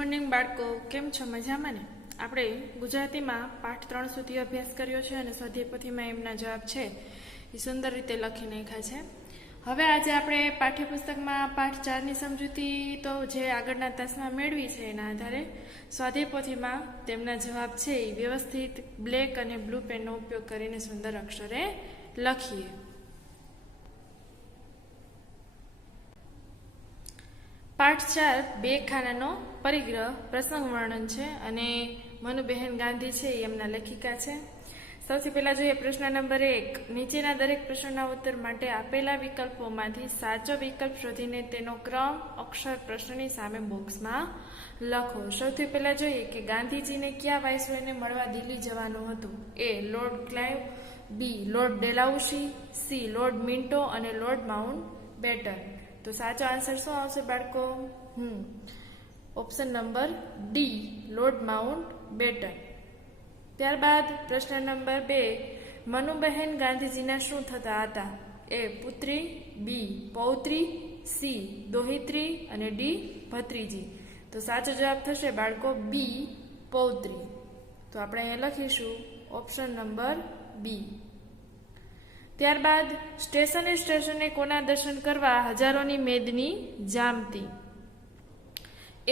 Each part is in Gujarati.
મોર્નિંગ બાળકો, કેમ છો? મજામાં ને? આપણે ગુજરાતીમાં પાઠ 3 સુધી અભ્યાસ કર્યો છે અને સ્વાધ્યાય પોથીમાં એમના જવાબ છે એ સુંદર રીતે લખી નાખ્યા છે. હવે આજે આપણે પાઠ્યપુસ્તકમાં પાઠ 4ની સમજૂતી તો જે આગળના તાસમાં મેળવી છે એના આધારે સ્વાધ્યાય પોથીમાં તેમના જવાબ છે એ વ્યવસ્થિત બ્લેક અને બ્લુ પેનનો ઉપયોગ કરીને સુંદર અક્ષરે લખીએ. પાઠ 4 બે ખાનાનો પરિગ્રહ પ્રસંગ વર્ણન છે અને મનુબહેન ગાંધી છે એ એમના લેખિકા છે. સૌથી પહેલા જોઈએ પ્રશ્ન નંબર 1. નીચેના દરેક પ્રશ્નના ઉત્તર માટે આપેલા વિકલ્પોમાંથી સાચો વિકલ્પ શોધીને તેનો ક્રમ અક્ષર પ્રશ્નની સામે બોક્સમાં લખો. સૌથી પહેલા જોઈએ કે ગાંધીજીને કયા વાઇસરોયને મળવા દિલ્હી જવાનું હતું? A. Lord Clive, B. Lord Dalhousie, C. Lord Minto અને લોર્ડ માઉન્ટ બેટન. તો સાચો આન્સર શું આવશે બાળકો? Option number D, Lord Mountbatten. ત્યારબાદ પ્રશ્ન નંબર 2. મનુબહેન ગાંધીજીના શું થતા હતા? એ. પુત્રી, બી. પૌત્રી, સી. દોહિત્રી અને ડી. ભત્રીજી. તો સાચો જવાબ થશે બાળકો બી, પૌત્રી. તો આપણે અહીંયા લખીશું ઓપ્શન નંબર બી. ત્યારબાદ સ્ટેશને કોના દર્શન કરવા હજારોની મેદની જામતી?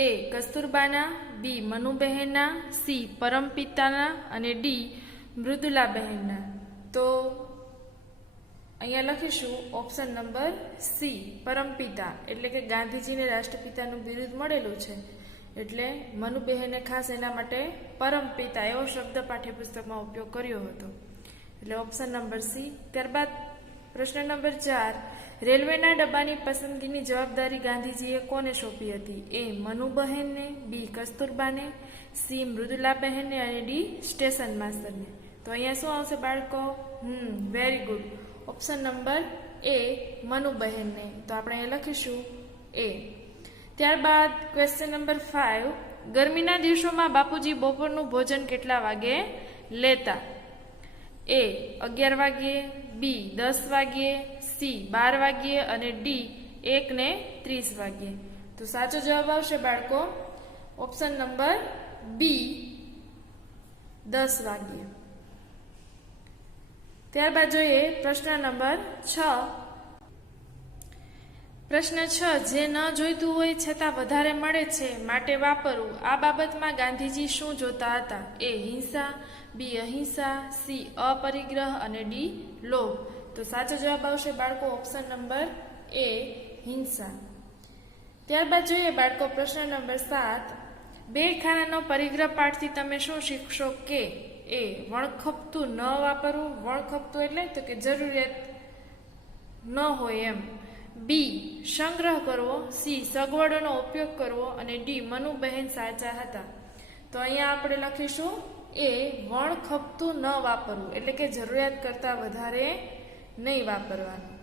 એ. કસ્તુરબાના, બી. મનુબહેનના, સી. પરમપિતાના અને ડી. મૃદુલાબહેનના. તો અહીંયા લખીશું ઓપ્શન નંબર સી, પરમપિતા. એટલે કે ગાંધીજીને રાષ્ટ્રપિતાનું બિરુદ મળેલું છે એટલે મનુબહેને ખાસ એના માટે પરમપિતા એવો શબ્દ પાઠ્યપુસ્તકમાં ઉપયોગ કર્યો હતો એટલે ઓપ્શન નંબર સી. ત્યારબાદ પ્રશ્ન નંબર 4. રેલવેના ડબ્બાની પસંદગીની જવાબદારી ગાંધીજીએ કોને સોંપી હતી? એ. મનુબહેનને, બી. કસ્તુરબાને, સી. મૃદુલાબહેનને અને ડી. સ્ટેશન માસ્તરને. તો અહીંયા શું આવશે બાળકો? Very good. ઓપ્શન નંબર એ, મનુબહેનને. તો આપણે અહીંયા લખીશું એ. ત્યારબાદ ક્વેશ્ચન નંબર 5. ગરમીના દિવસોમાં બાપુજી બપોરનું ભોજન કેટલા વાગે લેતા? એ. 11 વાગ્યે, બી. 10 વાગ્યે, સી. 12 વાગ્યે અને ડી. 1:30 વાગ્યે. તો સાચો જવાબ આવશે બાળકો ઓપ્શન નંબર બી, 10 વાગ્યે. ત્યારબાદ જોઈએ પ્રશ્ન નંબર 6. પ્રશ્ન 6. જે ન જોઈતું હોય છતાં વધારે મળે છે માટે વાપરવું. આ બાબતમાં ગાંધીજી શું જોતા હતા? એ. હિંસા, બી. અહિંસા, સી. અપરિગ્રહ અને ડી. લોભ. તો સાચો જવાબ આવશે બાળકો ઓપ્શન નંબર એ, હિંસા. ત્યારબાદ જોઈએ બાળકો પ્રશ્ન નંબર 7. બે ખાનાનો પરિગ્રહ પાઠથી તમે શું શીખશો? કે એ. વણખપતું ન વાપરવું. વણખપતું એટલે તો કે જરૂરિયાત ન હોય એમ. બી. સંગ્રહ કરવો, સી. સગવડોનો ઉપયોગ કરવો અને ડી. મનુબહેન સાચા હતા. તો અહીંયા આપણે લખીશું એ. વણખપતું ન વાપરવું એટલે કે જરૂરિયાત કરતાં વધારે નહીં વાપરવાનું.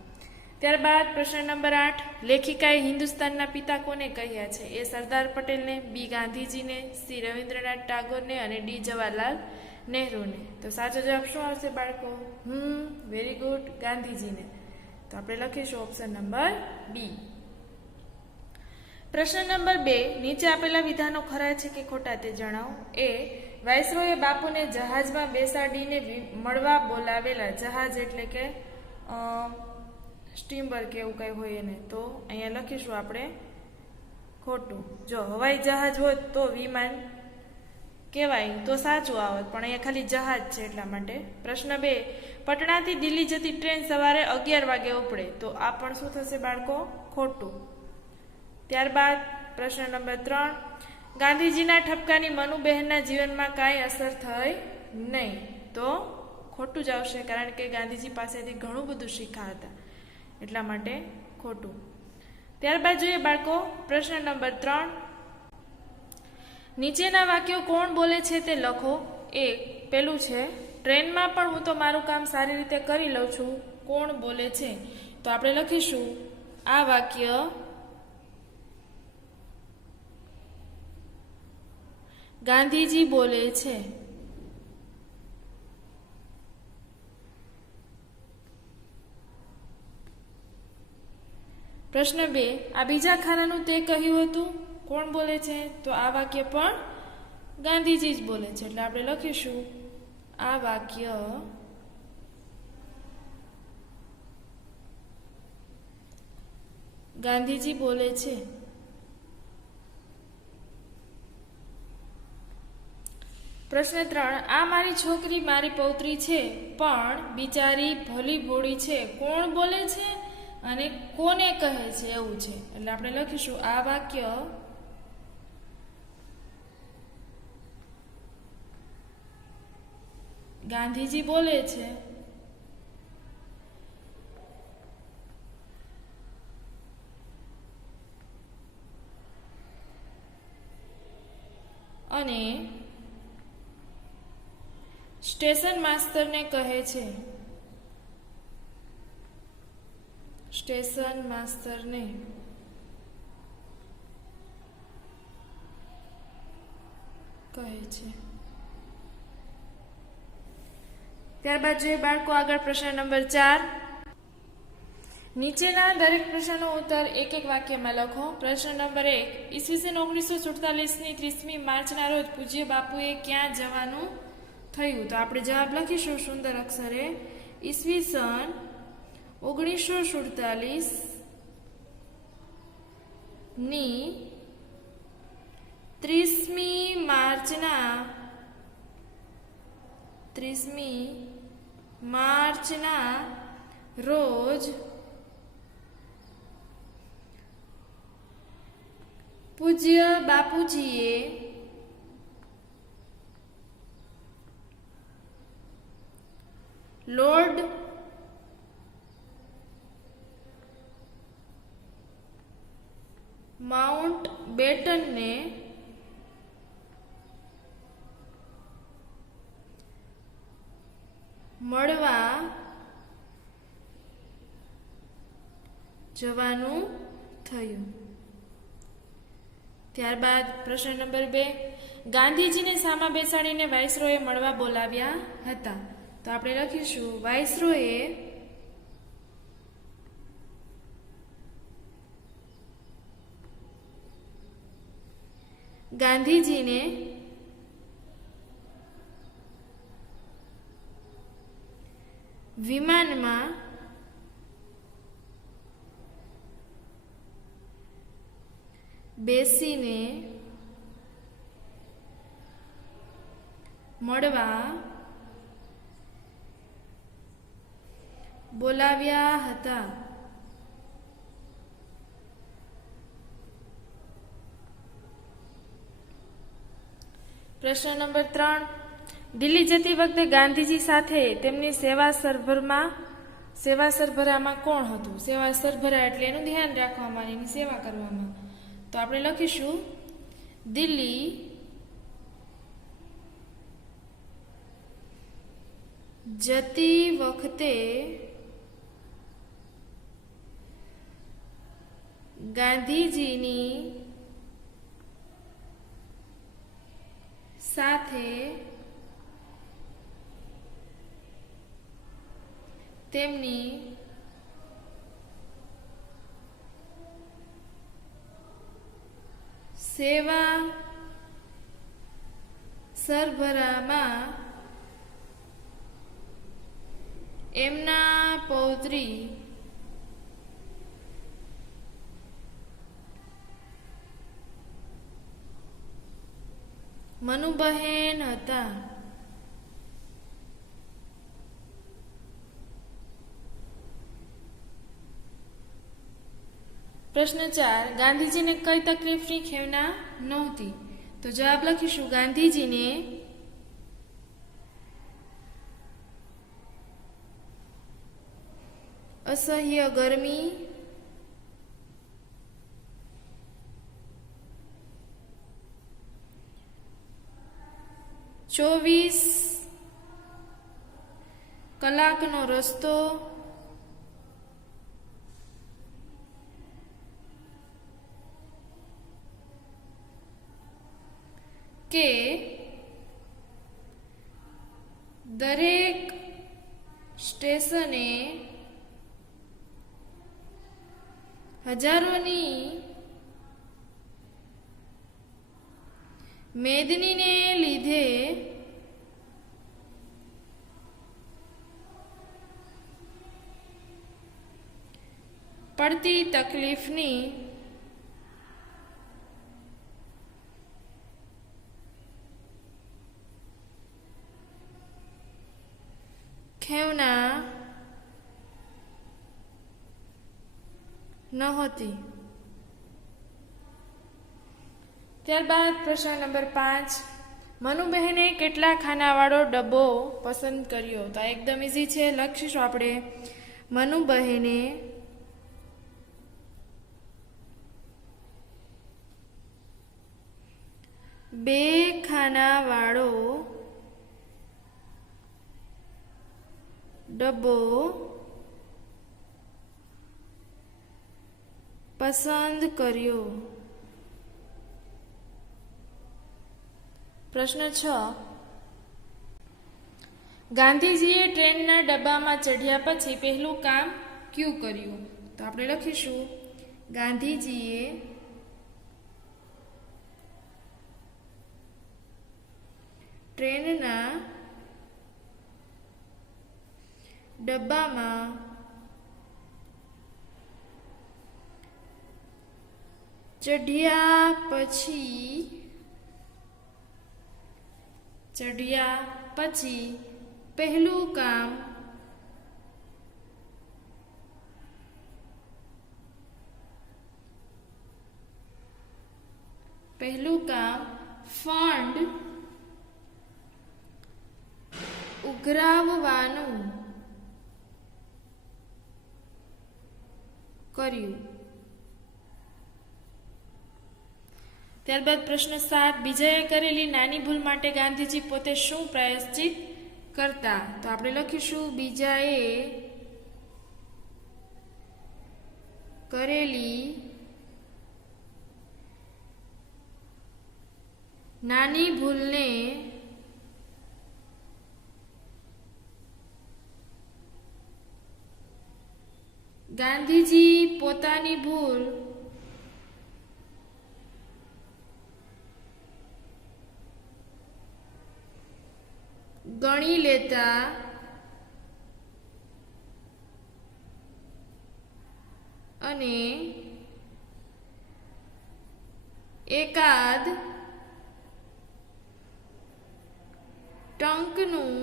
ત્યારબાદ પ્રશ્ન નંબર 8. લેખિકાએ હિન્દુસ્તાનના પિતા કોને કહ્યા છે? એ. સરદાર પટેલને, બી. ગાંધીજીને, સી. રવિન્દ્રનાથ ટાગોરને અને ડી. જવાહરલાલ નહેરુને. તો સાચો જવાબ શું આવશે બાળકો? વેરી ગુડ, ગાંધીજીને. તો આપણે લખીશું ઓપ્શન નંબર બી. પ્રશ્ન નંબર 2. નીચે આપેલા વિધાનો ખરા છે કે ખોટા તે જણાવો. એ. વાઇસરોયે બાપુને જહાજમાં બેસાડીને મળવા બોલાવેલા. જહાજ એટલે કે સ્ટીમર કે એવું કંઈ હોય એને. તો અહીંયા લખીશું આપણે ખોટું. જો હવાઈ જહાજ હોત તો વિમાન કહેવાય તો સાચું આવત, પણ અહીંયા ખાલી જહાજ છે એટલા માટે. પ્રશ્ન 2. પટણાથી દિલ્હી જતી ટ્રેન સવારે 11 વાગે ઉપડે. તો આ પણ શું થશે બાળકો? ખોટું. ત્યારબાદ પ્રશ્ન નંબર 3. ગાંધીજીના ઠપકાની મનુબહેનના જીવનમાં કાંઈ અસર થઈ નહીં. તો ખોટું જ આવશે કારણ કે ગાંધીજી પાસેથી ઘણું બધું શીખ્યા હતા એટલા માટે ખોટું. ત્યારબાદ જોઈએ બાળકો પ્રશ્ન નંબર 3. નીચેના વાક્યો કોણ બોલે છે તે લખો. એ. પેલું છે ટ્રેનમાં પણ હું તો મારું કામ સારી રીતે કરી લઉં છું. કોણ બોલે છે? તો આપણે લખીશું આ વાક્ય ગાંધીજી બોલે છે. પ્રશ્ન 2. આ બીજા ખાનાનું તે કહ્યું હતું. કોણ બોલે છે? તો આ વાક્ય પણ ગાંધીજી જ બોલે છે. એટલે આપણે લખીશું આ વાક્ય ગાંધીજી બોલે છે. પ્રશ્ન 3, આ મારી છોકરી મારી પૌત્રી છે, પણ બિચારી ભલી ભોળી છે. કોણ બોલે છે અને કોને કહે છે? એવું છે. એટલે આપણે લખીશું આ વાક્ય ગાંધીજી બોલે છે. અને સ્ટેશન માસ્તરને કહે છે. સ્ટેશન માસ્તરને કહે છે. ત્યારબાદ જોઈએ બાળકો આગળ પ્રશ્ન નંબર 4. નીચેના દરેક પ્રશ્નનો ઉત્તર એક એક વાક્યમાં લખો. પ્રશ્ન નંબર 1, ઈસવીસન 1947ની 30મી માર્ચના રોજ પૂજ્ય બાપુએ ક્યાં જવાનું થયું? તો આપણે જવાબ લખીશું સુંદર અક્ષરે. ઈસવીસન 1947 ની 30મી માર્ચના રોજ પૂજ્ય બાપુજીએ લોર્ડ માઉન્ટ બેટનને મળવા જવાનું થયું. ત્યારબાદ પ્રશ્ન નંબર 2, ગાંધીજીને સામા બેસાડીને વાઇસરોયે મળવા બોલાવ્યા હતા. તો આપણે લખીશું વાઇસરોયે ગાંધીજીને વિમાનમાં બેસીને મળવા બોલાવ્યા હતા. પ્રશ્ન નંબર 3, દિલ્હી જતી વખતે ગાંધીજી સાથે તેમની સેવા સરભરામાં કોણ હતું? સેવા સરભરા એટલે એનું ધ્યાન રાખવામાં, એની સેવા કરવામાં. તો આપણે લખીશું દિલ્હી જતી વખતે ગાંધીજીની સાથે તેમની સેવા સરભરામાં એમના પૌત્રી મનુબહેન હતા. પ્રશ્ન 4, ગાંધીજીને કઈ તકલીફની ખેવના નહોતી? તો જવાબ લખીશું ગાંધીજીને અસહ્ય ગરમી, 24 કલાકનો રસ્તો, કે દરેક સ્ટેશને હજારોની મેદનીને લીધે પડતી તકલીફની ખેવના નહોતી. ત્યારબાદ પ્રશ્ન નંબર 5, મનુબહેને કેટલા ખાનાવાળો ડબ્બો પસંદ કર્યો? તો આ એકદમ ઇઝી છે, લખીશું આપણે. મનુબહેને બે ખાનાવાળો ડબ્બો પસંદ કર્યો. પ્રશ્ન 6, ગાંધીજીએ ટ્રેનના ડબ્બામાં ચઢ્યા પછી પહેલું કામ ક્યું કર્યું? તો આપણે લખીશું ગાંધીજીએ ટ્રેનના ડબ્બામાં ચઢ્યા પછી પહેલું કામ ફંડ ઉઘરાવવાનું કર્યું. ત્યારબાદ પ્રશ્ન 7, બીજાએ કરેલી નાની ભૂલ માટે ગાંધીજી પોતે શું પ્રાયશ્ચિત કરતા? તો આપણે લખીશું બીજાએ કરેલી નાની ભૂલને ગાંધીજી પોતાની ભૂલ ગણી લેતા અને એકાદ ટંકનું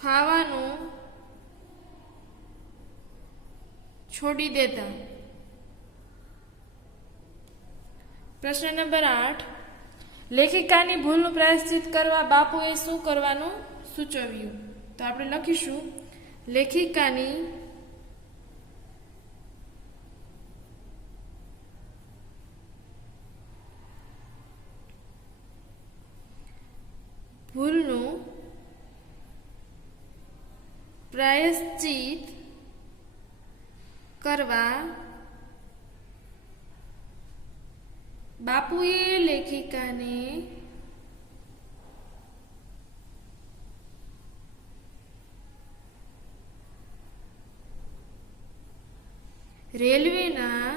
ખાવાનું છોડી દેતા. પ્રશ્ન નંબર 8, લેખિકાની ભૂલનું પ્રાયશ્ચિત કરવા બાપુએ શું કરવાનું સૂચવ્યું? તો આપણે લખીશું લેખિકાની ભૂલનું પ્રાયશ્ચિત કરવા બાપુએ લેખિકાને રેલવેના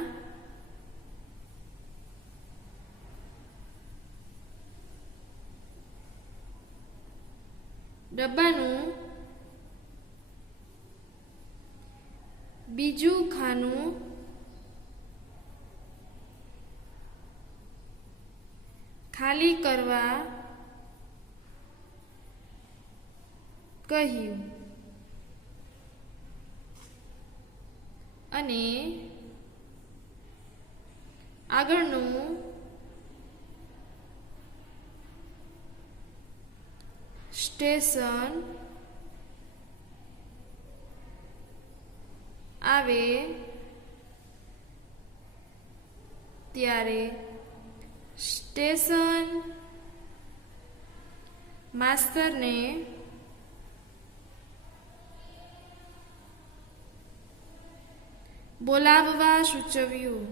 ડબ્બાનું બીજું ખાનું ખાલી કરવા કહ્યું અને આગળનું સ્ટેશન આવે ત્યારે સ્ટેશન માસ્તરને બોલાવવા સૂચવ્યું.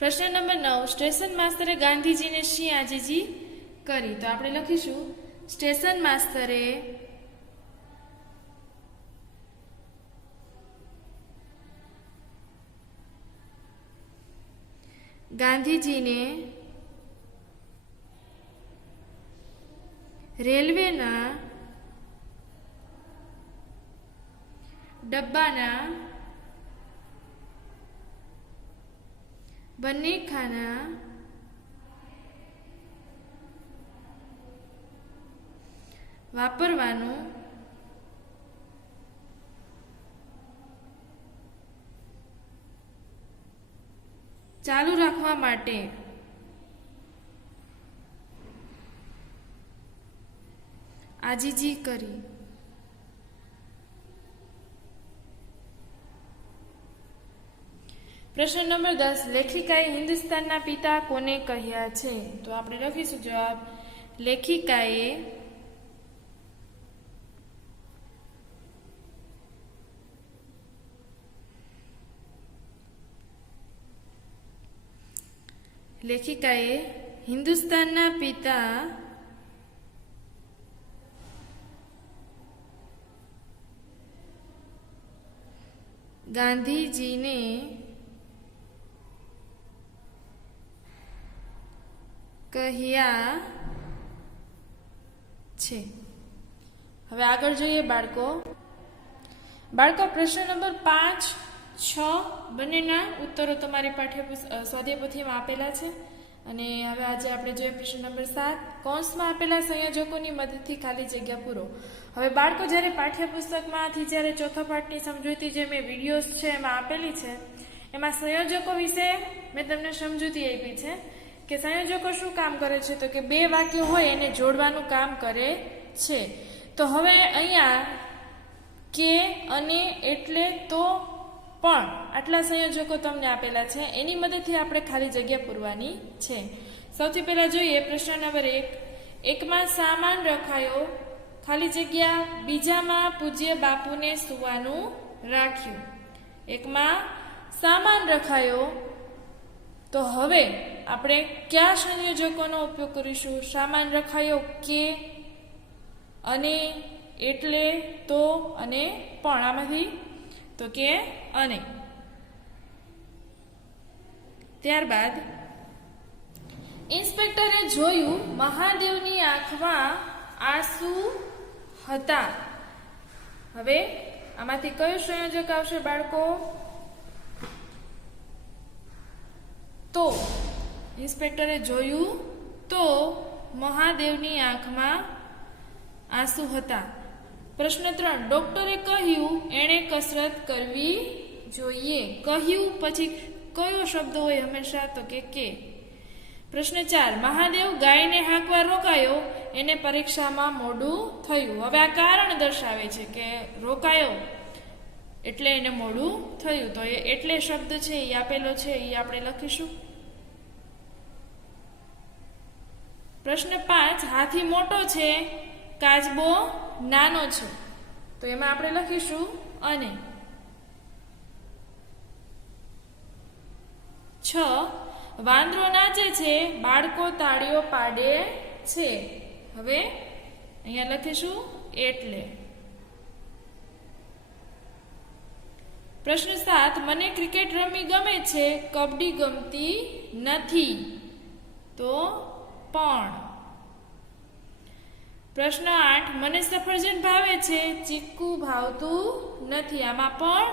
પ્રશ્ન નંબર 9, સ્ટેશન માસ્તરે ગાંધીજીને શી આજીજી કરી. તો આપણે લખીશું સ્ટેશન માસ્તરે ગાંધીજીને રેલવેના ડબ્બાના બંને ખાના વાપરવાનું ચાલુ રાખવા માટે આજીજી કરી. પ્રશ્ન નંબર 10, લેખિકાએ હિન્દુસ્તાનના પિતા કોને કહ્યા છે? તો આપણે લખીશું જવાબ, લેખિકાએ હિન્દુસ્તાનના પિતા ગાંધીજીને કહ્યા છે. હવે આગળ જોઈએ બાળકો. પ્રશ્ન નંબર 5, 6 બંનેના ઉત્તરો તમારી સ્વાધ્યાય પોથીમાં આપેલા છે. અને હવે આજે આપણે જોઈએ પ્રશ્ન નંબર 7, કૌંસમાં આપેલા સંયોજકોની મદદથી ખાલી જગ્યા પૂરો. હવે બાળકો જ્યારે પાઠ્યપુસ્તકમાંથી જ્યારે ચોથા પાઠની સમજૂતી જે મેં વિડીયોઝ છે એમાં આપેલી છે, એમાં સંયોજકો વિશે મેં તમને સમજૂતી આપી છે કે સંયોજકો શું કામ કરે છે, તો કે 2 વાક્ય હોય એને જોડવાનું કામ કરે છે. તો હવે અહીંયા કે, અને, એટલે, તો, પણ આટલા સંયોજકો તમને આપેલા છે. એની મદદથી આપણે ખાલી જગ્યા પૂરવાની છે. સૌથી પહેલા જોઈએ પ્રશ્ન નંબર 1, એકમાં સામાન રખાયો ખાલી જગ્યા, બીજામાં પૂજ્ય બાપુને સુવાનું રાખ્યું. એકમાં સામાન રખાયો, તો હવે આપણે કયા સંયોજકોનો ઉપયોગ કરીશું? સામાન રખાયો કે, અને, એટલે, તો અને પણ. આમાંથી તો કે અને. ત્યારબાદ ઇન્સ્પેક્ટરે જોયું મહાદેવની આંખમાં આંસુ હતા. હવે આમાંથી કયો સંયોજક આવશે બાળકો? તો. ઇન્સ્પેક્ટરે જોયું તો મહાદેવની આંખમાં આંસુ હતા. પ્રશ્ન 3, ડોક્ટરે કહ્યું એણે કસરત કરવી જોઈએ. કહ્યું પછી કયો શબ્દ હોય હંમેશા? તો કે. પ્રશ્ન 4, મહાદેવ ગાયને હાંકવા રોકાયો, એને પરીક્ષામાં મોડું થયું. હવે આ કારણ દર્શાવે છે કે રોકાયો એટલે એને મોડું થયું. તો એ એટલે શબ્દ છે એ આપેલો છે, એ આપણે લખીશું. પ્રશ્ન 5, હાથી મોટો છે, કાચબો નાનો છે. તો એમાં આપણે લખીશું અને. 6, વાંદરો નાચે છે, બાળકો તાળીઓ પાડે છે. હવે અહીંયા લખીશું એટલે. પ્રશ્ન 7, મને ક્રિકેટ રમવી ગમે છે, કબડ્ડી ગમતી નથી. તો પણ. પ્રશ્ન 8, મને સફરજન ભાવે છે, ચીકુ ભાવતું નથી. આમાં પણ.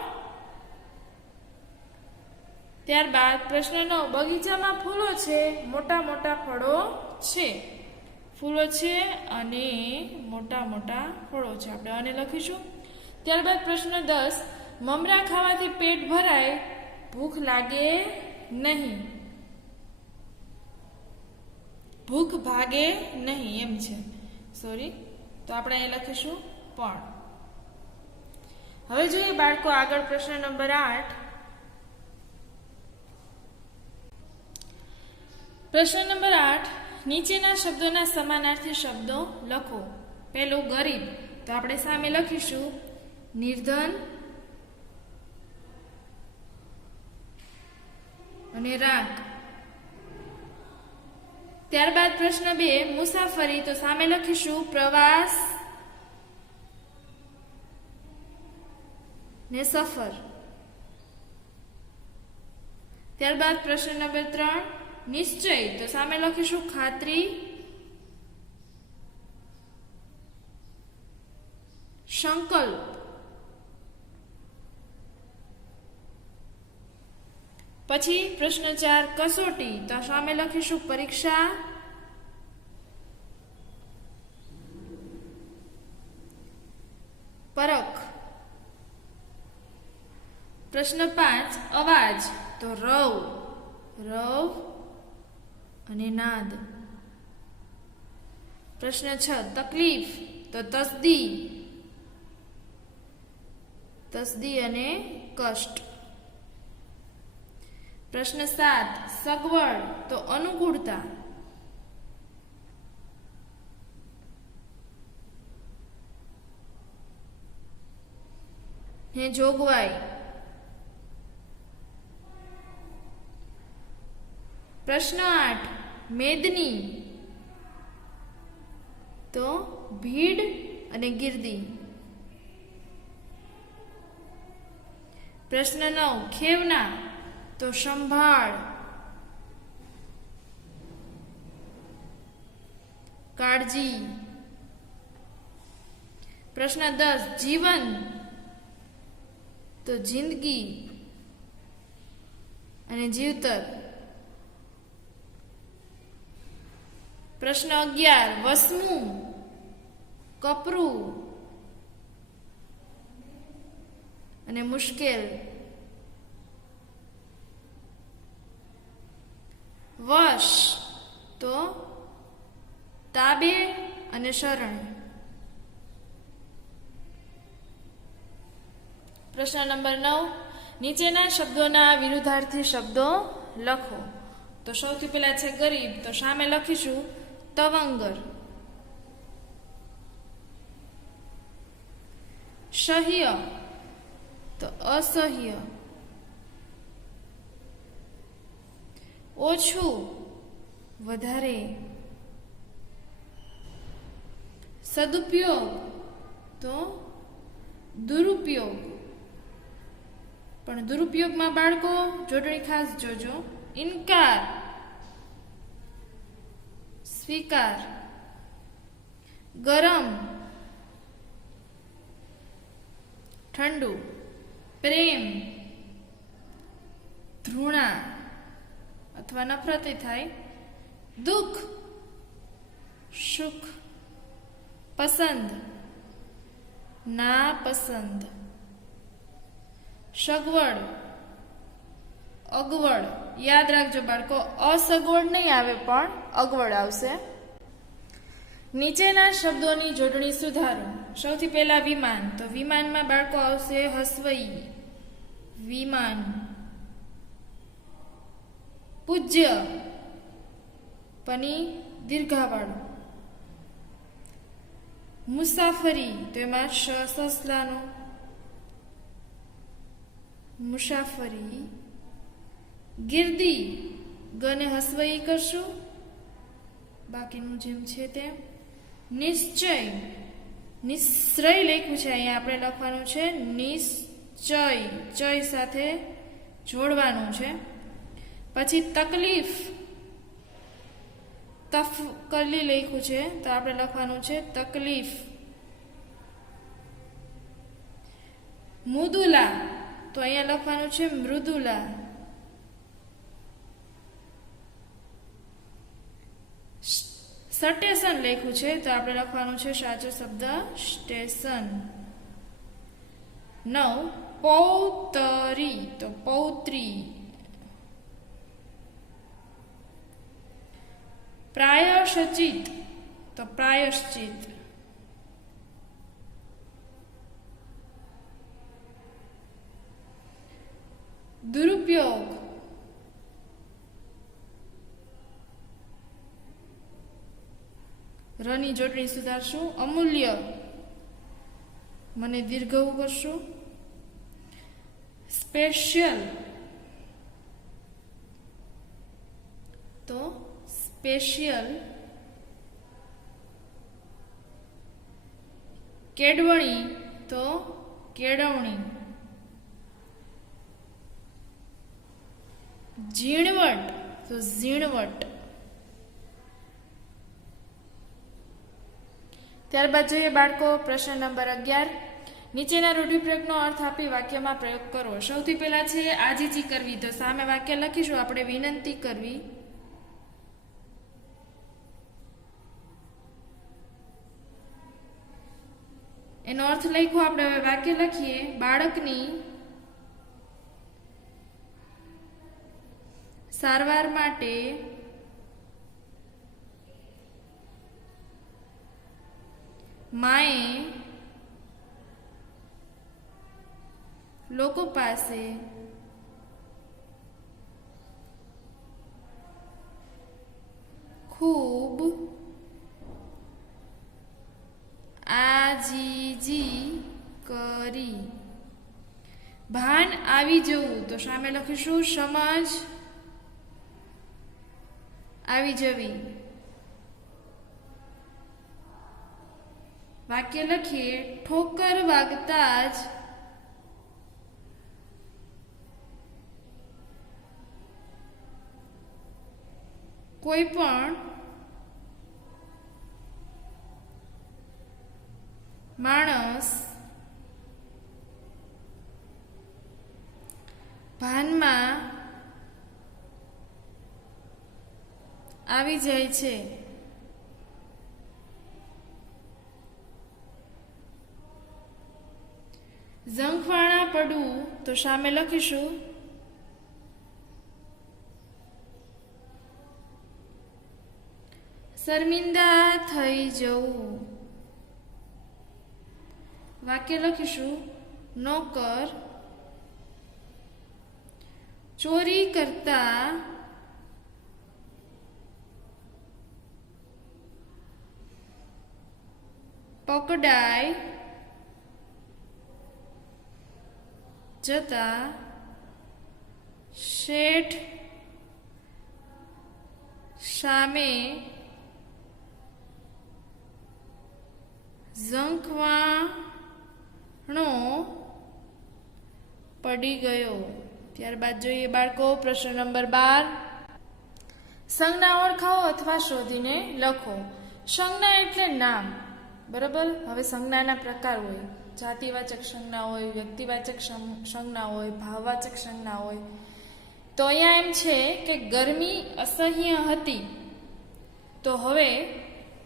ત્યારબાદ પ્રશ્ન 9, બગીચામાં ફૂલો છે, મોટા મોટા ફળો છે. ફૂલો છે અને મોટા મોટા ફળો છે. આપણે આને લખીશું. ત્યારબાદ પ્રશ્ન 10, મમરા ખાવાથી પેટ ભરાય, ભૂખ લાગે નહીં. ભૂખ ભાગે નહીં એમ છે, સોરી. તો આપણે અહીં લખીશું પણ. હવે જોઈએ બાળકો આગળ પ્રશ્ન નંબર 8. પ્રશ્ન નંબર 8, નીચેના શબ્દોના સમાનાર્થી શબ્દો લખો. પહેલું ગરીબ, તો આપણે સામે લખીશું નિર્ધન અને રાગ. ત્યારબાદ પ્રશ્ન 2 મુસાફરી, તો સામે લખીશું પ્રવાસ ને સફર. ત્યારબાદ પ્રશ્ન નંબર 3 નિશ્ચય, તો સામે લખીશું ખાતરી, સંકલ્પ. પછી પ્રશ્ન 4 કસોટી, તો સામે લખીશું પરીક્ષા, પરખ. પ્રશ્ન 5 અવાજ, તો રવ, રવ અને નાદ. પ્રશ્ન 6 તકલીફ, તો તસદી, તસદી અને કષ્ટ. પ્રશ્ન 7 સગવડ, તો અનુકૂળતા. ને જોગવાઈ. પ્રશ્ન 8 મેદની, તો ભીડ અને ગીર્દી. પ્રશ્ન 9 ખેવના, તો સંભાળ, કાળજી. પ્રશ્ન 10 જીવન, તો જિંદગી અને જીવતર. પ્રશ્ન 11 વસમું, કપરું અને મુશ્કેલ. વશ, તો તાબે અને શરણ. પ્રશ્ન નંબર 9 નીચેના શબ્દોના વિરુદ્ધાર્થી શબ્દો લખો. તો સૌથી પહેલા છે ગરીબ, તો સામે લખીશું તવંગર. સહ્ય, તો અસહ્ય. ઓછું, વધારે. સદુપયોગ, તો દુરુપયોગ. પણ દુરુપયોગમાં બાળકો જોડણી ખાસ જોજો. ઇનકાર, સ્વીકાર. ગરમ, ઠંડુ. પ્રેમ, ધૃણા અથવા નફરત થાય. દુઃખ, સુખ. પસંદ, ના પસંદ. સગવડ, અગવડ. યાદ રાખજો બાળકો, અસગવડ નહીં આવે પણ અગવડ આવશે. નીચેના શબ્દોની જોડણી સુધારો. સૌથી પહેલા વિમાન, તો વિમાનમાં બાળકો આવશે હસવઈ, વિમાન. પૂજ્ય, પની દીર્ઘાવાળું. મુસાફરી, તો એમાં સસલાનું મુસાફરી. ગીર્દી, ગને હસવઈ કરશું, બાકીનું જેમ છે તેમ. નિશ્ચય, નિશ્ચય લખ્યું છે અહીંયા, આપણે લખવાનું છે નિશ્ચય, ચય સાથે જોડવાનું છે. પછી તકલીફ, તફકલી લખ્યું છે, તો આપણે લખવાનું છે તકલીફ. મુદુલા, તો અહીંયા લખવાનું છે મૃદુલા. સ્ટેશન લખ્યું છે, તો આપણે લખવાનું છે સાચો શબ્દ સ્ટેશન. 9 પૌતરી, તો પૌત્રી. પ્રાયશ્ચિત, તો પ્રાયશ્ચિત. દુરુપયોગ, રની જોડણી સુધારશું. અમૂલ્ય, મને દીર્ઘવું કરશું. સ્પેશિયલ, તો સ્પેશિયલ કેળવણી તો કેળવણી, ઝીણવટ તો ઝીણવટ. ત્યારબાદ જોઈએ બાળકો પ્રશ્ન નંબર 11. નીચેના રૂઢિપ્રયોગનો અર્થ આપી વાક્યમાં પ્રયોગ કરો. સૌથી પહેલા છે આજીજી કરવી, તો સામે વાક્ય લખીશું આપણે વિનંતી કરવી. એનો અર્થ લખ્યો આપણે. હવે વાક્ય લખીએ. બાળકની સારવાર માટે માએ લોકો પાસે ખૂબ આજીજી કરી. ભાન આવી જવું, તો સામે લખીશું સમજ આવી જવી. વાક્ય લખીએ. ઠોકર વાગતા જ કોઈ પણ માણસ ભાનમાં આવી જાય છે. ઝંખવાણા પડવું, તો સામે લખીશું શર્મિંદા થઈ જવું. વાક્ય લખીશું. નોકર ચોરી કરતા પકડાઈ જતા શેઠ સામે ઝંખવાણો પડી ગયો. ત્યારબાદ જોઈએ બાળકો પ્રશ્ન નંબર 12. સંજ્ઞા ઓળખાવો અથવા શોધીને લખો. સંજ્ઞા એટલે નામ, બરાબર. હવે સંજ્ઞાના પ્રકાર હોય. જાતિવાચક સંજ્ઞા હોય, વ્યક્તિવાચક સંજ્ઞા હોય, ભાવવાચક સંજ્ઞા હોય. તો અહીંયા એમ છે કે ગરમી અસહ્ય હતી, તો હવે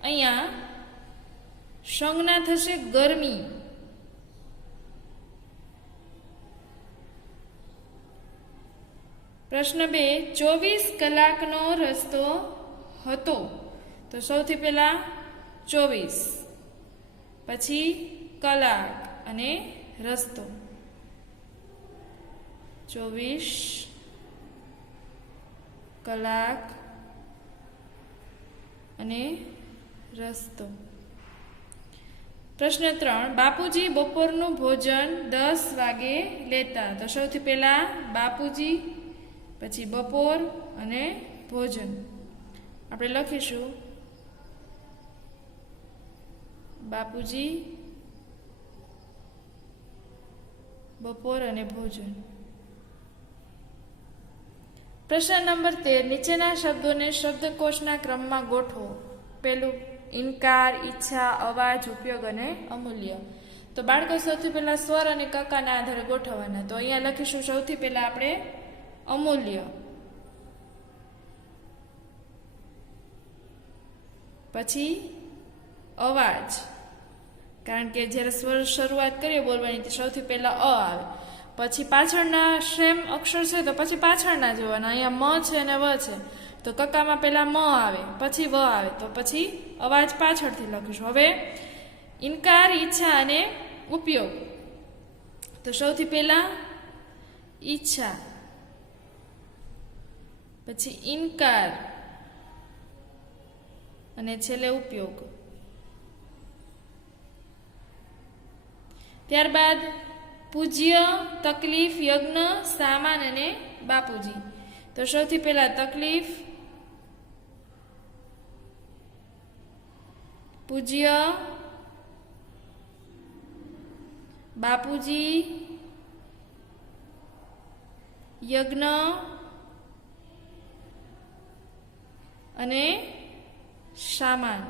અહીંયા સંજ્ઞા થશે ગરમી. પ્રશ્ન 2. 24 કલાકનો રસ્તો હતો, તો સૌથી પહેલા 24, પછી કલાક અને રસ્તો. 24 કલાક અને રસ્તો. પ્રશ્ન 3. બાપુજી બપોરનું ભોજન 10 વાગે લેતા, તો સૌથી પહેલા બાપુજી, પછી બપોર અને ભોજન. આપણે લખીશું બાપુજી બપોર અને ભોજન. પ્રશ્ન નંબર 13. નીચેના શબ્દોને શબ્દકોશના ક્રમમાં ગોઠવો. પહેલું ઇનકાર, ઈચ્છા, અવાજ, ઉપયોગ અને અમૂલ્ય. તો બાળકો સૌથી પહેલા સ્વર અને કકાના આધારે ગોઠવવાના. તો અહીંયા લખીશું સૌથી પહેલા આપણે અમૂલ્ય, પછી અવાજ, કારણ કે જ્યારે સ્વર શરૂઆત કરીએ બોલવાની તો સૌથી પહેલા અ આવે, પછી પાછળના સેમ અક્ષર છે તો પછી પાછળના જોવાના. અહીંયા મ છે અને વ છે, તો કકામાં પહેલા મ આવે, પછી વ આવે, તો પછી અવાજ પાછળથી લખીશું. હવે ઇનકાર, ઈચ્છા અને ઉપયોગ. તો સૌથી પહેલા ઈચ્છા, પછી ઇનકાર અને છેલ્લે ઉપયોગ. ત્યારબાદ પૂજ્ય, તકલીફ, યજ્ઞ, સામાન અને બાપુજી. તો સૌથી પહેલા તકલીફ, પૂજ્ય બાપુજી યજ્ઞ અને સામાન.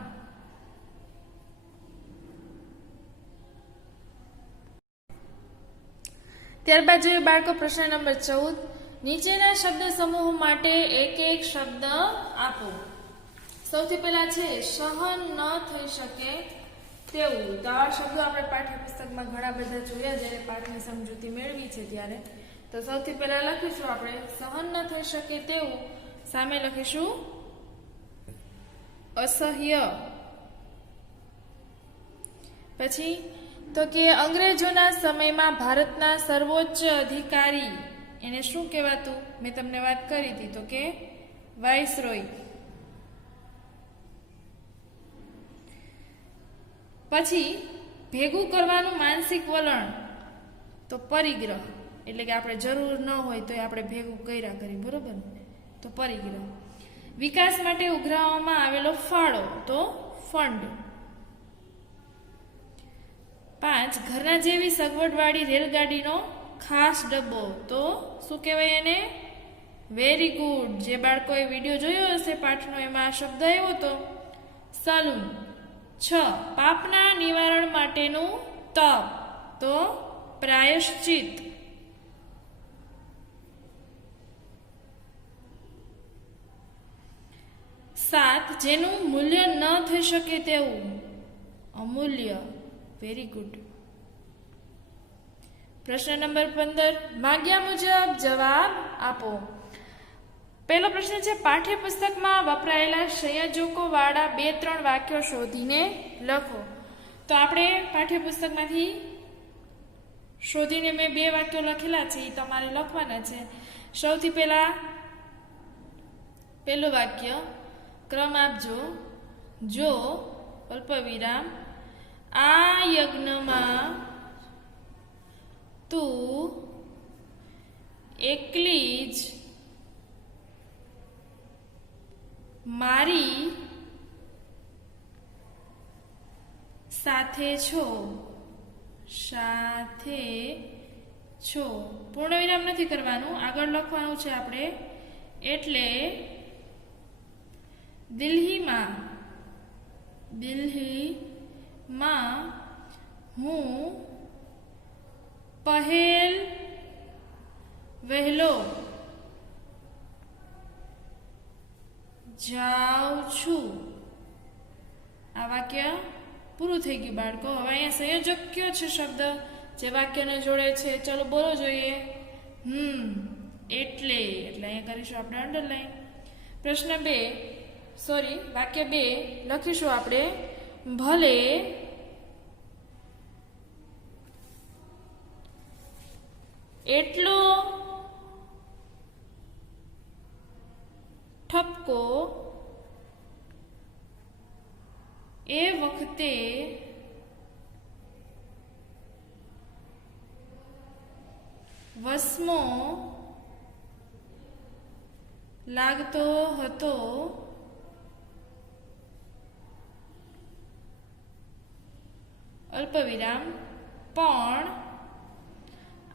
ત્યારબાદ જોઈએ બાળકો પ્રશ્ન નંબર 14. નીચેના શબ્દ સમૂહ માટે એક એક શબ્દ આપો. સૌથી પહેલા છે સહન ન થઈ શકે તેવું. તો આ શબ્દો આપણે પાઠ્યપુસ્તકમાં ઘણા બધા જોયા જ્યારે પાઠની સમજૂતી મેળવી છે ત્યારે. તો સૌથી પહેલા લખીશું આપણે સહન ન થઈ શકે તેવું, સામે લખીશું અસહ્ય. પછી તો કે અંગ્રેજોના સમયમાં ભારતના સર્વોચ્ચ અધિકારી એને શું કહેવાતું? મેં તમને વાત કરી હતી તો કે વાઇસરોય. પછી ભેગું કરવાનું માનસિક વલણ તો પરિગ્રહ, એટલે કે આપણે જરૂર ન હોય તો આપણે ભેગું કર્યા કરી, બરોબર ને? તો પરિગ્રહ. વિકાસ માટે ઉઘરાવવામાં આવેલો ફાળો તો ફંડ. 5 ઘરના જેવી સગવડવાળી રેલગાડીનો ખાસ ડબ્બો તો શું કહેવાય એને? Very good. જે બાળકોએ વિડીયો જોયો હશે પાઠનો એમાં આ શબ્દ આવ્યો તો સલૂન. 6 પાપના નિવારણ માટેનું તપ તો પ્રાયશ્ચિત. 7 જેનું મૂલ્ય ન થઈ શકે તેવું અમૂલ્ય. Very good. પ્રશ્ન નંબર 15 માંગ્યા મુજબ જવાબ આપો. પહેલો પ્રશ્ન છે પાઠ્યપુસ્તકમાં વપરાયેલા સંયોજકો વાળા 2-3 વાક્યો શોધીને લખો. તો આપણે પાઠ્યપુસ્તકમાંથી શોધીને મેં 2 વાક્યો લખેલા છે, એ તમારે લખવાના છે. સૌથી પહેલા પહેલું વાક્ય, ક્રમ આપજો. જો અલ્પવિરામ આ યજ્ઞમાં તું એકલી જ મારી સાથે છો. પૂર્ણ વિરામ નથી કરવાનું, આગળ લખવાનું છે આપણે. એટલે દિલ્હીમાં હું વહેલો જાઉં છું. આ વાક્ય પૂરું થઈ ગયું બાળકો. હવે અહીંયા સંયોજક કયો છે શબ્દ જે વાક્યને જોડે છે? ચલો બોલો જોઈએ. એટલે અહીંયા કરીશું આપણે અંડરલાઈન. પ્રશ્ન 2 વાક્ય 2 લખીશું આપણે ભલે એટલો ઠપકો એ વખતે વસમો લાગતો હતો, અલ્પવિરામ પણ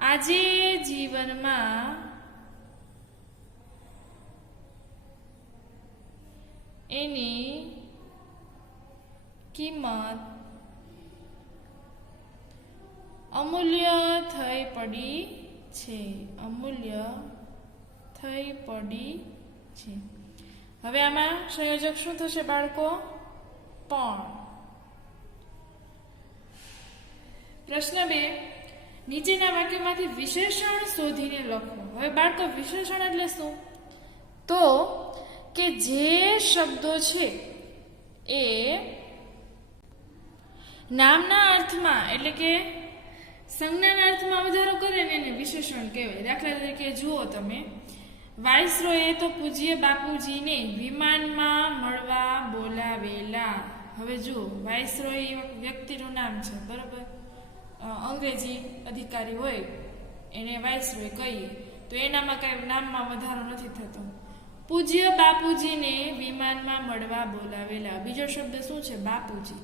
આજે જીવનમાં એની કિંમત અમૂલ્ય થઈ પડી છે. હવે આમાં સંયોજક શું થશે બાળકો? પણ. પ્રશ્ન 2 નીચેના વાક્યમાંથી વિશેષણ શોધીને લખો. હવે બાળકો વિશેષણ એટલે શું? તો કે જે શબ્દો છે એ નામના અર્થમાં એટલે કે સંજ્ઞાના અર્થમાં વધારો કરે ને એને વિશેષણ કહેવાય. દાખલા તરીકે જુઓ તમે, વાઇસરોયે તો પૂજ્ય બાપુજીને વિમાનમાં મળવા બોલાવેલા. હવે જુઓ, વાઇસરોય વ્યક્તિનું નામ છે, બરોબર? અંગ્રેજી અધિકારી હોય એને વાઇસરોય કહીએ તો એનામાં કાંઈ નામમાં વધારો નથી થતો. પૂજ્ય બાપુજીને વિમાનમાં મળવા બોલાવેલા. બીજો શબ્દ શું છે? બાપુજી.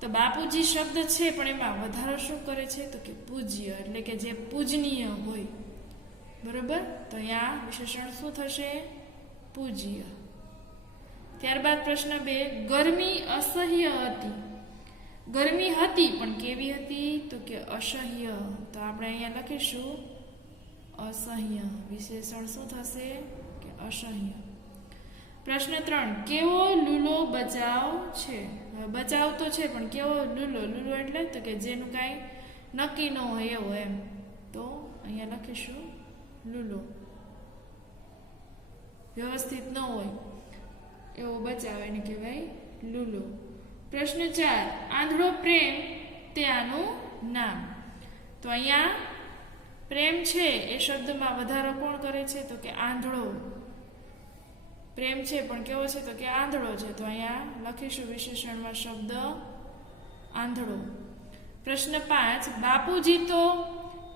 તો બાપુજી શબ્દ છે પણ એમાં વધારો શું કરે છે? તો કે પૂજ્ય, એટલે કે જે પૂજનીય હોય. બરોબર? તો અહીંયા વિશેષણ શું થશે? પૂજ્ય. ત્યારબાદ પ્રશ્ન 2, ગરમી અસહ્ય હતી. ગરમી હતી પણ કેવી હતી? તો કે અસહ્ય. તો આપણે અહીંયા લખીશું અસહ્ય. વિશેષણ શું થશે? કે અસહ્ય. પ્રશ્ન 3, કેવો લૂલો બચાવ છે? બચાવ તો છે પણ કેવો લૂલો? લૂલો એટલે તો કે જેનું કાંઈ નક્કી ન હોય એવો એમ. તો અહીંયા લખીશું લૂલો. વ્યવસ્થિત ન હોય એવો બચાવ એને કહેવાય લૂલો. પ્રશ્ન 4, આંધળો પ્રેમ તે આનું નામ. તો અહીંયા પ્રેમ છે એ શબ્દમાં વધારો કોણ કરે છે? તો કે આંધળો. પ્રેમ છે પણ કેવો છે? તો કે આંધળો છે. તો અહીંયા લખીશું વિશેષણમાં શબ્દ આંધળો. પ્રશ્ન 5, બાપુજી તો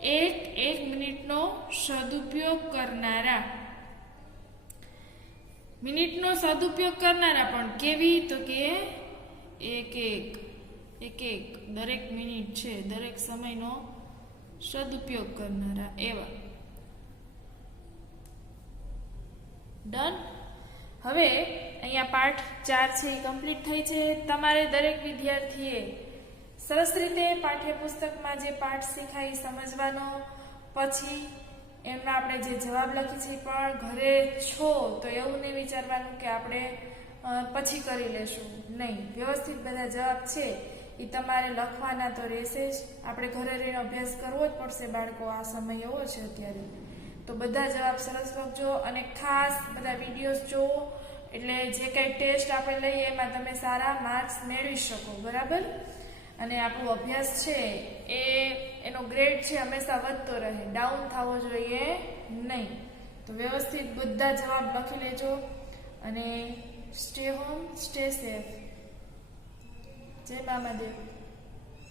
એક મિનિટનો સદુપયોગ કરનારા. મિનિટનો સદુપયોગ કરનારા પણ કેવી? તો કે એક દરેક મિનિટ છે દરેક સમયનો સદુપયોગ કરનારા એવા. ડન. હવે અહીંયા પાઠ 4 છે એ કમ્પ્લીટ થઈ છે. તમારે દરેક વિદ્યાર્થીએ સરસ રીતે પાઠ્યપુસ્તકમાં જે પાઠ શીખાય એ સમજવાનો. પછી એમાં આપણે જે જવાબ લખી છે પણ ઘરે છો તો એવું નહીં વિચારવાનું કે આપણે પછી કરી લેશું. નહીં, વ્યવસ્થિત બધા જવાબ છે એ તમારે લખવાના તો રહેશે જ. આપણે ઘરે રહીને અભ્યાસ કરવો જ પડશે બાળકો, આ સમય એવો છે અત્યારે. તો બધા જવાબ સરસ લખજો અને ખાસ બધા વિડીયોઝ જોવો, એટલે જે કંઈ ટેસ્ટ આપણે લઈએ એમાં તમે સારા માર્ક્સ મેળવી શકો. બરાબર? અને આપણો અભ્યાસ છે એનો ગ્રેડ છે હંમેશા વધતો રહે, ડાઉન થવો જોઈએ નહીં. તો વ્યવસ્થિત બધા જવાબ લખી લેજો અને સ્ટે હોમ, સ્ટે સેફ. જય મામાદેવ.